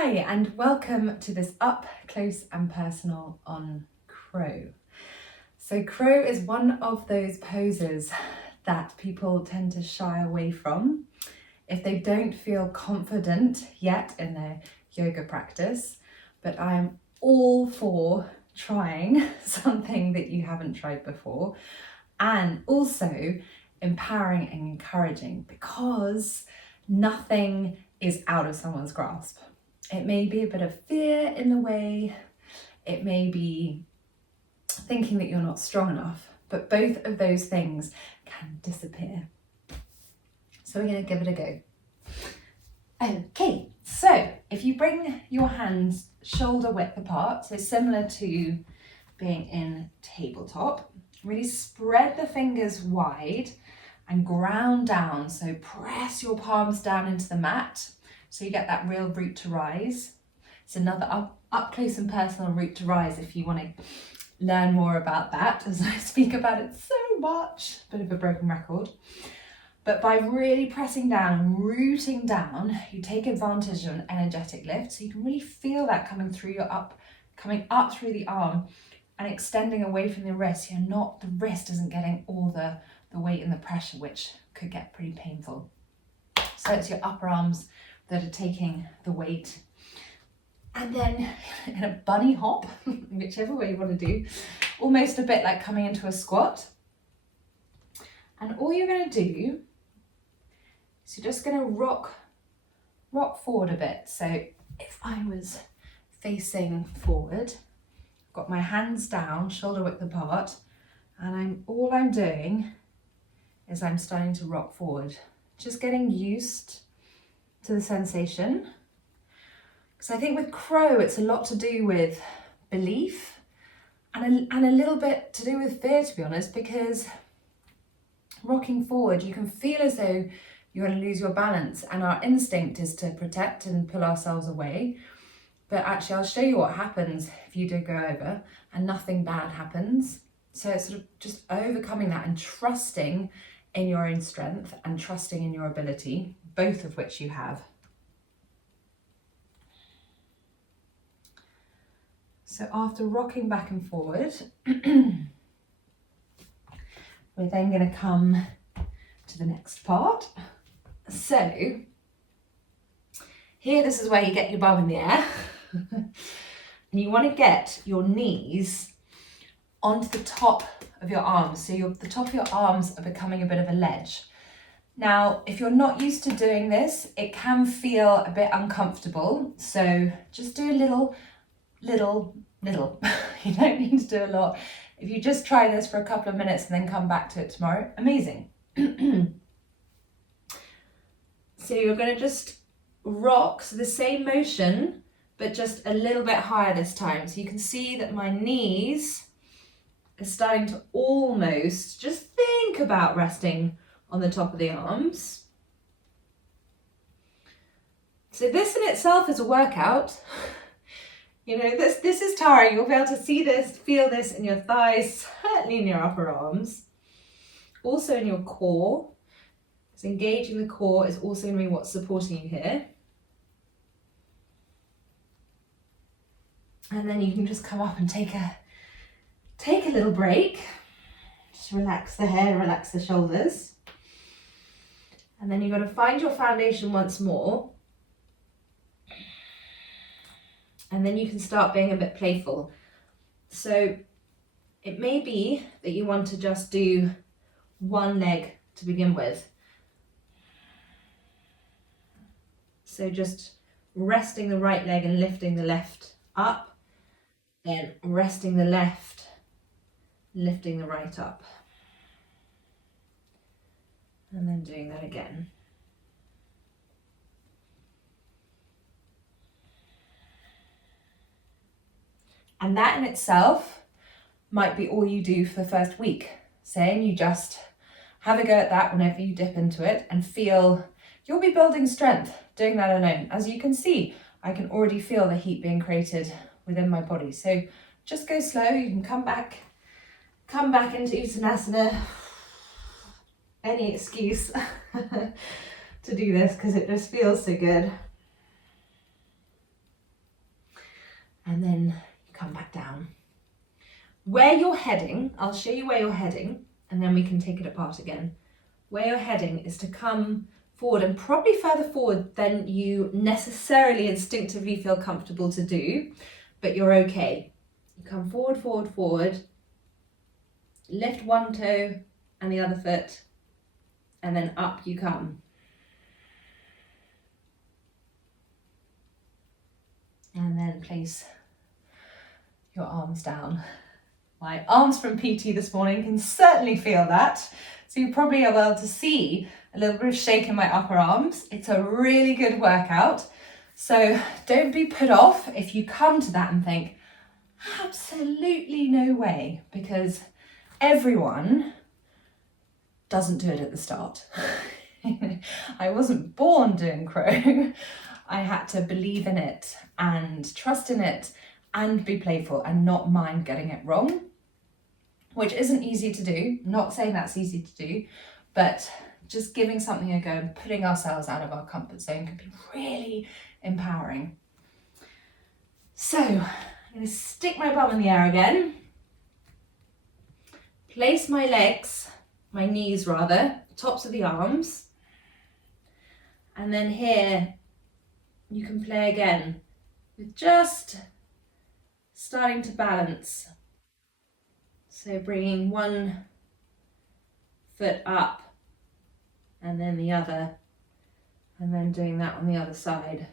Hi, and welcome to this up close and personal on crow. So crow is one of those poses that people tend to shy away from if they don't feel confident yet in their yoga practice, but I am all for trying something that you haven't tried before, and also empowering and encouraging, because nothing is out of someone's grasp. It may be a bit of fear in the way, it may be thinking that you're not strong enough, but both of those things can disappear. So we're going to give it a go. Okay, so if you bring your hands shoulder width apart, so similar to being in tabletop, really spread the fingers wide and ground down. So press your palms down into the mat so you get that real root to rise. It's another up close and personal root to rise if you want to learn more about that, as I speak about it so much, bit of a broken record. But by really pressing down and rooting down, you take advantage of an energetic lift, so you can really feel that coming up through the arm and extending away from the wrist. The wrist isn't getting all the weight and the pressure, which could get pretty painful. So it's your upper arms that are taking the weight. And then in a bunny hop, whichever way you want to do, almost a bit like coming into a squat. And all you're going to do is you're just going to rock forward a bit. So if I was facing forward, I've got my hands down, shoulder width apart, and all I'm doing is I'm starting to rock forward, just getting used to the sensation. Because I think with crow, it's a lot to do with belief and a little bit to do with fear, to be honest, because rocking forward, you can feel as though you're going to lose your balance, and our instinct is to protect and pull ourselves away. But actually, I'll show you what happens if you do go over and nothing bad happens. So it's sort of just overcoming that and trusting in your own strength and trusting in your ability, both of which you have. So after rocking back and forward, we're then going to come to the next part. So here, this is where you get your bum in the air. And you want to get your knees onto the top of your arms. So the top of your arms are becoming a bit of a ledge. Now, if you're not used to doing this, it can feel a bit uncomfortable. So just do a little. You don't need to do a lot. If you just try this for a couple of minutes and then come back to it tomorrow, amazing. So you're going to just rock, so the same motion, but just a little bit higher this time. So you can see that my knees are starting to almost just think about resting on the top of the arms. So this in itself is a workout. This is tiring. You'll be able to see this, feel this in your thighs, certainly in your upper arms, also in your core. So engaging the core is also going to be what's supporting you here. And then you can just come up and take a little break. Just relax the head, relax the shoulders. And then you've got to find your foundation once more. And then you can start being a bit playful. So it may be that you want to just do one leg to begin with. So just resting the right leg and lifting the left up, then resting the left, lifting the right up. And then doing that again. And that in itself might be all you do for the first week. Saying you just have a go at that whenever you dip into it and feel you'll be building strength doing that alone. As you can see, I can already feel the heat being created within my body. So just go slow. You can come back into Uttanasana. Any excuse to do this because it just feels so good. and then you come back down. Where you're heading, I'll show you where you're heading, and then we can take it apart again. Where you're heading is to come forward, and probably further forward than you necessarily instinctively feel comfortable to do, but you're okay. You come forward, forward, forward, lift one toe and the other foot, and then up you come. And then place your arms down. My arms from PT this morning can certainly feel that. So you probably are able to see a little bit of shake in my upper arms. It's a really good workout. So don't be put off if you come to that and think, absolutely no way, because everyone doesn't do it at the start. I wasn't born doing crow. I had to believe in it and trust in it and be playful and not mind getting it wrong, which isn't easy to do. I'm not saying that's easy to do, but just giving something a go and putting ourselves out of our comfort zone can be really empowering. So I'm going to stick my bum in the air again, place my legs, my knees rather, tops of the arms, and then here you can play again with just starting to balance. So bringing one foot up and then the other, and then doing that on the other side.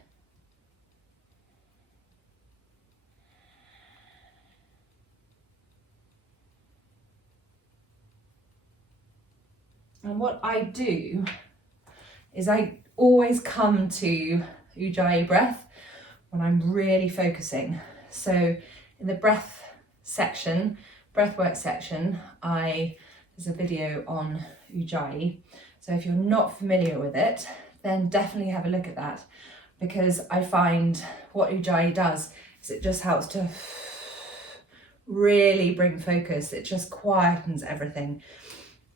And what I do is I always come to Ujjayi breath when I'm really focusing. So in the breathwork section, there's a video on Ujjayi. So if you're not familiar with it, then definitely have a look at that, because I find what Ujjayi does is it just helps to really bring focus. It just quietens everything.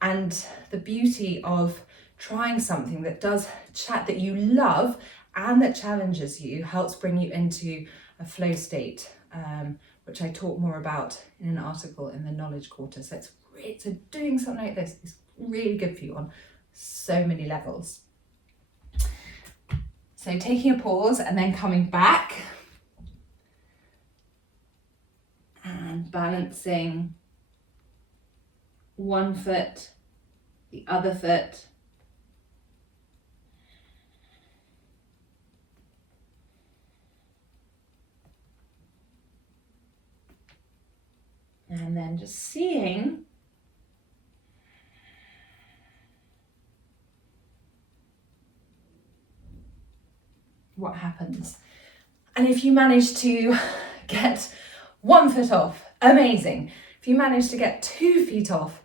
And the beauty of trying something that does that you love and that challenges you helps bring you into a flow state, which I talk more about in an article in the Knowledge Quarter. So so doing something like this is really good for you on so many levels. So taking a pause and then coming back and balancing one foot, the other foot, and then just seeing what happens. And if you manage to get one foot off, amazing. If you manage to get 2 feet off,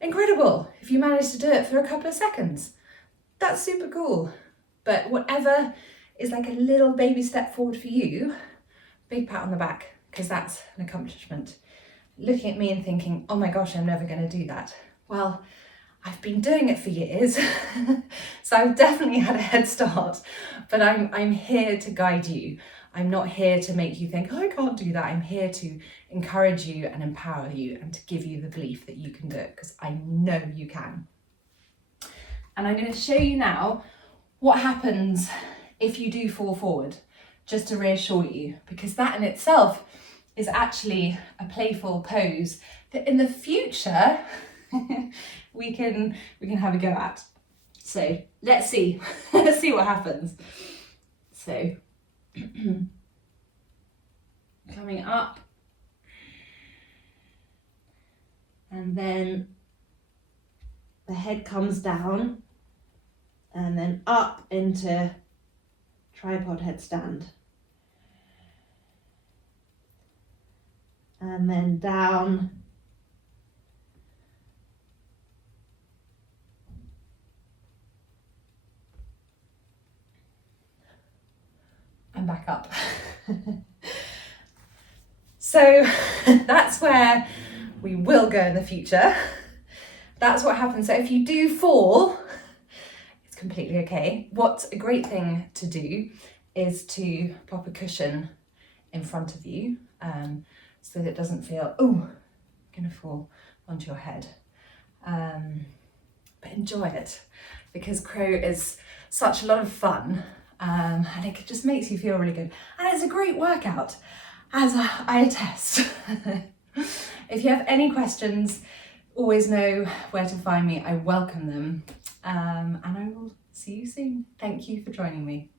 incredible. If you manage to do it for a couple of seconds, that's super cool. But whatever is like a little baby step forward for you, big pat on the back, because that's an accomplishment. Looking at me and thinking, oh my gosh, I'm never going to do that. Well, I've been doing it for years, so I've definitely had a head start, but I'm here to guide you. I'm not here to make you think, oh, I can't do that. I'm here to encourage you and empower you and to give you the belief that you can do it, because I know you can. And I'm going to show you now what happens if you do fall forward, just to reassure you, because that in itself is actually a playful pose that in the future we can have a go at. So let's see, let's see what happens. So coming up, and then the head comes down, and then up into tripod headstand. And then down, and back up. So that's where we will go in the future. That's what happens. So if you do fall, it's completely okay. What's a great thing to do is to pop a cushion in front of you, so that it doesn't feel, oh, gonna fall onto your head. But enjoy it, because crow is such a lot of fun, and it just makes you feel really good. And it's a great workout, as I attest. If you have any questions, always know where to find me. I welcome them. And I will see you soon. Thank you for joining me.